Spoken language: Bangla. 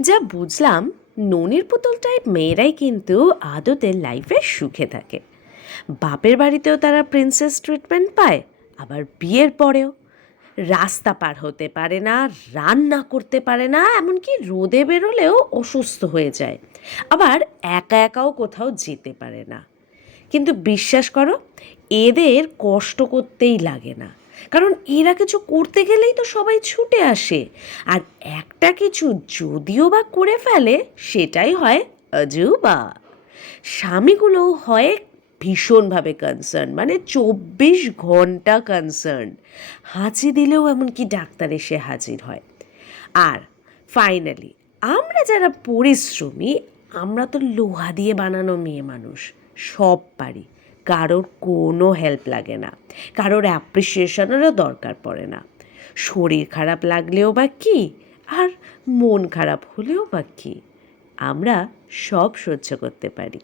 যা বুঝলাম, ননির পুতুল টাইপ মেয়েরাই কিন্তু আদতে লাইফে সুখে থাকে। বাপের বাড়িতেও তারা প্রিন্সেস ট্রিটমেন্ট পায়, আবার বিয়ের পরেও রাস্তা পার হতে পারে না, রান্না করতে পারে না, এমনকি রোদে বেরোলেও অসুস্থ হয়ে যায়। আবার একা একাও কোথাও যেতে পারে না। কিন্তু বিশ্বাস করো, এদের কষ্ট করতেই লাগে না। কারণ এরা কিছু করতে গেলেই তো সবাই ছুটে আসে। আর একটা কিছু যদিও বা করে ফেলে, সেটাই হয় অজুবা। স্বামীগুলো হয় ভীষণভাবে কনসার্ন, মানে 24 ঘন্টা কনসার্ন। হাঁচি দিলেও এমনকি ডাক্তার এসে হাজির হয়। আর ফাইনালি আমরা যারা পরিশ্রমী, আমরা তো লোহা দিয়ে বানানো মেয়ে মানুষ, সব পারি। কারোর কোনো হেল্প লাগে না, কারোর অ্যাপ্রিসিয়েশনেরও দরকার পড়ে না। শরীর খারাপ লাগলেও বা কী, আর মন খারাপ হলেও বা কী, আমরা সব সহ্য করতে পারি।